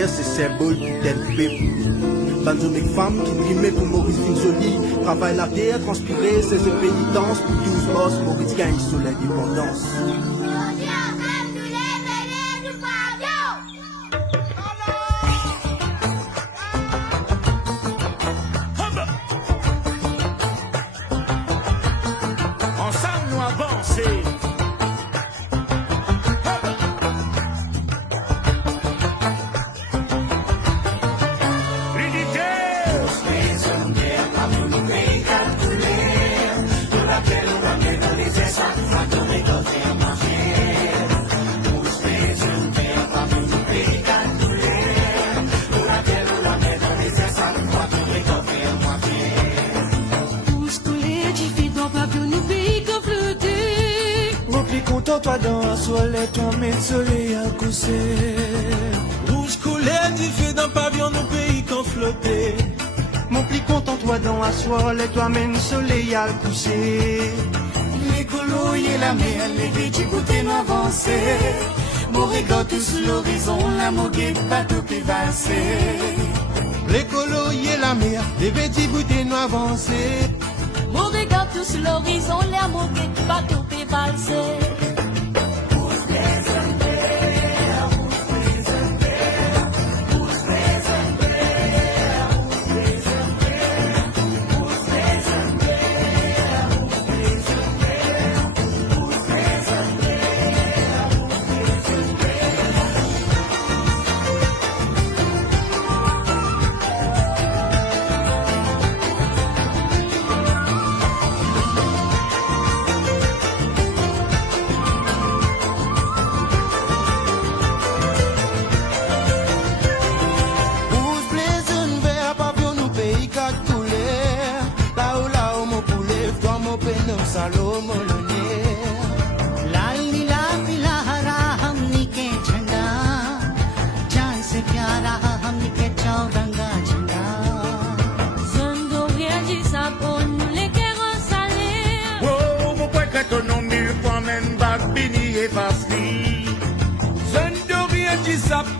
derrière ces symboles qui t'aiment peuple. Banzonique femme qui primait pour Maurice Finsoli, travaille la terre, transpirer ses pénitences, pour 12 boss, Maurice gagne sur l'indépendance. Ensemble nous avancer. Toi dans un soleil, toi mets le soleil à coucher. Rouge couleur du feu dans pavillon, nos pays qu'on flottait. Mon plus content, toi dans un soleil, toi mets le soleil à coucher. Les colos et la mer, les petits bouteilles avancées. Mon regard tout sur l'horizon, la moquette pas tout pévassé. Les colos et la mer, les petits bouteilles avancées. Mon regard tout sur l'horizon, la moquette pas tout pévassé.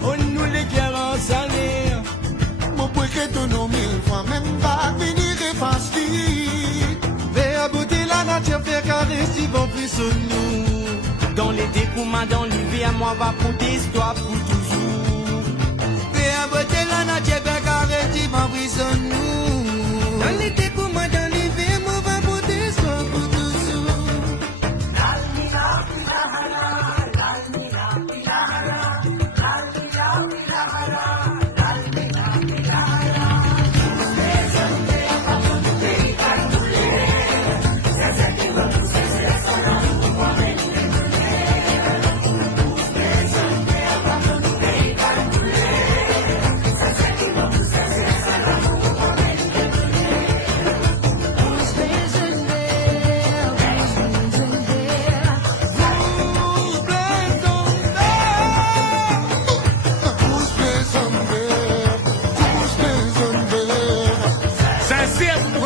On nous les guerres en salaire. Mon point que ton nom mille fois même pas venir et facile. Vers beauté la nature fait carré si bon plus sur nous. Dans les découments, dans l'hiver, moi va pour des histoires pour toujours. Vers beauté la nature fait carré si bon plus sur nous. Dans les découments, dans l'hiver, moi va pour des histoires pour toujours.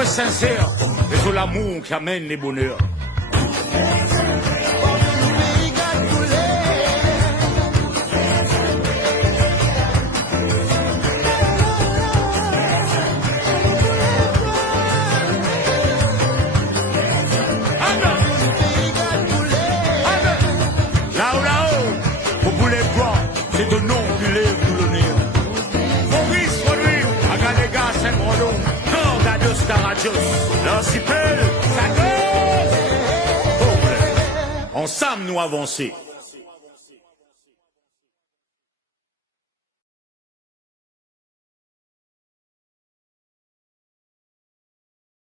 Sincère, et c'est l'amour qui amène les bonheurs. Là-haut, au boulet blanc, c'est de nom qui lève boulonné. Maurice Rodrigue, Agalega, Saint-Brandon. L'archipel, ça cause. Ensemble nous avancer.